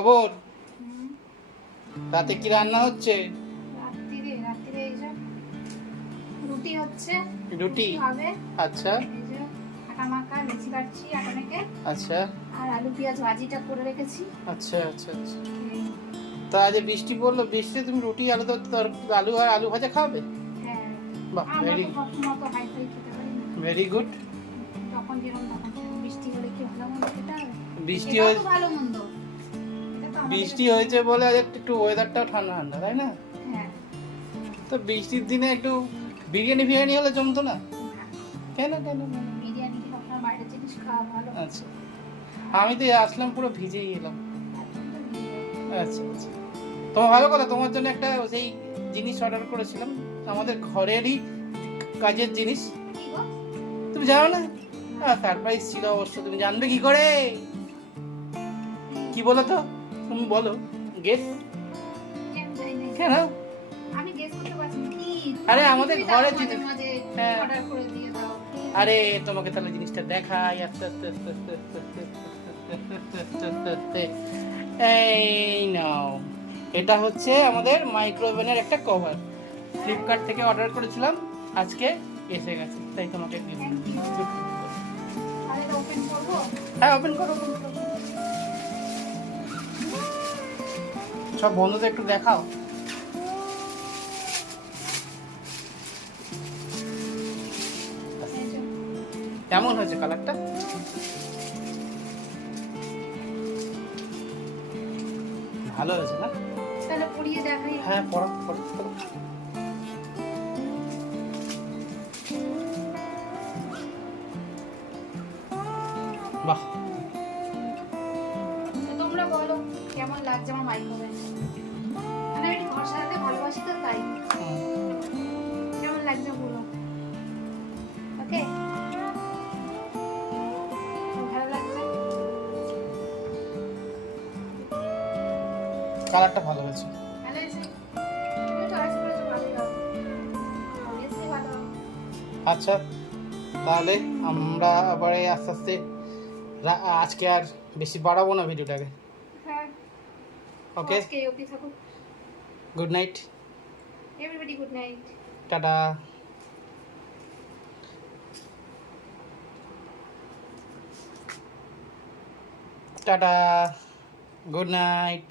খবর রাতে কি রান্না হচ্ছে? রাত্রিরে এই যে রুটি হচ্ছে। রুটি হবে। আচ্ছা এই যে আটা মাখা লুচি কাটছি আটা মেখে। আচ্ছা আর আলু পেঁয়াজ ভাজিটা করে রেখেছি। আচ্ছা আচ্ছা আচ্ছা তা আজ বৃষ্টি পড়লো, বৃষ্টিতে তুমি রুটি আলু আলু আর আলু ভাজা খাবে? হ্যাঁ বাহ, আমরা তো সবসময় তো হাই ফাই খেতে পারি না। Very good. তখন যেরকম তখন বৃষ্টি হলে কি ভালো মন্দ খেতে হবে? বৃষ্টি এটাও হয়েছে, তো ভালো মন্দ। এটা তো আমাদের বৃষ্টি হয়েছে বলে আজ একটু ওয়েদারটাও ঠান্ডা ঠান্ডা, তাই না? হ্যাঁ তো বৃষ্টির দিনে একটু বিরিয়ানি ফিরিয়ানি হলে জমতো না? কেন কেন কেন? বিরিয়ানি কি সবসময় বাইরের জিনিস খাওয়া ভালো? আচ্ছা, আমি তো আসলাম পুরো ভিজেই এলাম। আচ্ছা আচ্ছা, তোমার ভালো কথা, তোমার জন্য একটা সেই জিনিস অর্ডার করেছিলাম, আমাদের ঘরেরই কাজের জিনিস। কি গো? তুমি জানো না? সারপ্রাইজ ছিল অবশ্য, তুমি জানবে কি করে? কি বলো তো, তুমি বলো, গেস। কেন? আমি গেস করতে পারছি না কি। আরে আমাদের ঘরে জিনিস। হ্যাঁ। অর্ডার করে দিয়ে দাও। আরে তোমাকে তাহলে জিনিসটা দেখাই আস্তে আস্তে আস্তে আস্তে আস্তে আস্তে আস্তে আস্তে আস্তে। এই নাও, এটা হচ্ছে আমাদের মাইক্রোওভেনের একটা কভার, ফ্লিপকার্ট থেকে অর্ডার করেছিলাম, আজকে এসে গেছে, তাই তোমাকে ওপেন করবো? হ্যাঁ ওপেন করো। সব বন্ধুদের একটু দেখাও। কেমন হয়েছে কালারটা? ভালো হয়েছে না? তাহলে পরিয়ে দেখাই। হ্যাঁ পড়ো পড়ো পড়ো। বাহ, তোমরা বলো কেমন লাগছে আমার মাইক্রোওভেন। মানে আমি ঘর সাজাতে ভালোবাসি তো তাই। কেমন লাগছে বলো। ওকে ভালো লাগছে? কালারটা ভালো হয়েছে। ভালো হয়েছে? তুমি তো আজ করেছো ভালোই হবে। অবভিয়াসলি ভালো হবে। আচ্ছা তাহলে আমরা আবার এই আস্তে আস্তে আজকে আর বেশি বাড়াবো না ভিডিওটাকে। হ্যাঁ ওকে, আজকে অবধি থাকুক। Good night, everybody good night. Tata. Tata, good night.